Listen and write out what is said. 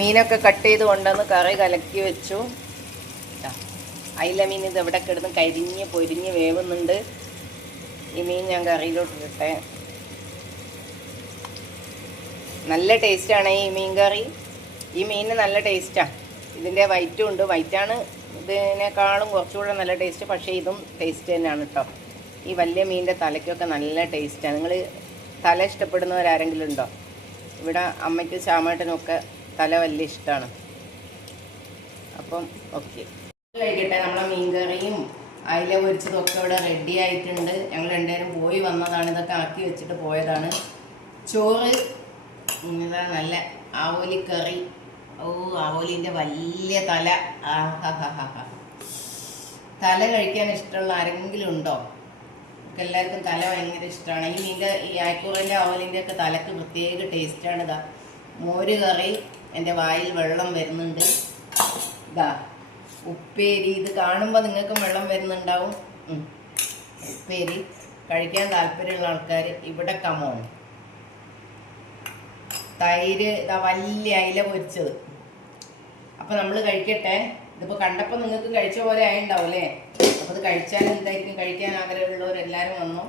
മീനൊക്കെ കട്ട് ചെയ്ത് കൊണ്ടുവന്ന് കറി കലക്കി വെച്ചു. അയില മീൻ ഇത് എവിടെ കിടന്ന് കരിഞ്ഞ് പൊരിഞ്ഞ് വേവുന്നുണ്ട്. ഈ മീൻ ഞാൻ കറിയിലോട്ട് ഇട്ടെ. നല്ല ടേസ്റ്റാണ് ഈ മീൻ കറി. ഈ മീനിന് നല്ല ടേസ്റ്റാണ്. ഇതിൻ്റെ വൈറ്റും ഉണ്ട്. വൈറ്റാണ് ഇതിനേക്കാളും കുറച്ചുകൂടെ നല്ല ടേസ്റ്റ്. പക്ഷേ ഇതും ടേസ്റ്റ് തന്നെയാണ് കേട്ടോ. ഈ വലിയ മീനിൻ്റെ തലയ്ക്കൊക്കെ നല്ല ടേസ്റ്റാണ്. നിങ്ങൾ തല ഇഷ്ടപ്പെടുന്നവരാരെങ്കിലും ഉണ്ടോ? ഇവിടെ അമ്മയ്ക്കും ശ്യാമേട്ടനുമൊക്കെ തല വലിയ ഇഷ്ടമാണ്. അപ്പം ഓക്കെ, കഴിക്കട്ടെ. നമ്മളെ മീൻ കറിയും അയില പൊരിച്ചതും ഒക്കെ ഇവിടെ റെഡി ആയിട്ടുണ്ട്. ഞങ്ങൾ രണ്ടുപേരും പോയി വന്നതാണ്. ഇതൊക്കെ ആക്കി വെച്ചിട്ട് പോയതാണ്. ചോറ് ഇതാ, നല്ല ആവോലിക്കറി. ഓ, ആവോലിൻ്റെ വലിയ തല. തല കഴിക്കാൻ ഇഷ്ടമുള്ള ആരെങ്കിലും ഉണ്ടോ? എല്ലാവർക്കും തല ഭയങ്കര ഇഷ്ടമാണ്. ഈ അയക്കൂറിൻ്റെ ആവോലിൻ്റെ ഒക്കെ തലക്ക് പ്രത്യേക ടേസ്റ്റാണ്. ഇതാ മോര് കറി. എൻ്റെ വായിൽ വെള്ളം വരുന്നുണ്ട്. ഇതാ ഉപ്പേരി. ഇത് കാണുമ്പോൾ നിങ്ങൾക്കും വെള്ളം വരുന്നുണ്ടാവും. ഉപ്പേരി കഴിക്കാൻ താല്പര്യമുള്ള ആൾക്കാർ ഇവിടെ കമോൺ. തൈര്. ഇതാ വലിയ അയില പൊരിച്ചത്. അപ്പം നമ്മൾ കഴിക്കട്ടെ. ഇതിപ്പോൾ കണ്ടപ്പോൾ നിങ്ങൾക്ക് കഴിച്ച പോലെ ആയിണ്ടാവും അല്ലേ? അപ്പോൾ ഇത് കഴിച്ചാൽ എന്തായിരിക്കും? കഴിക്കാൻ ആഗ്രഹമുള്ളവരെല്ലാവരും വന്നോ.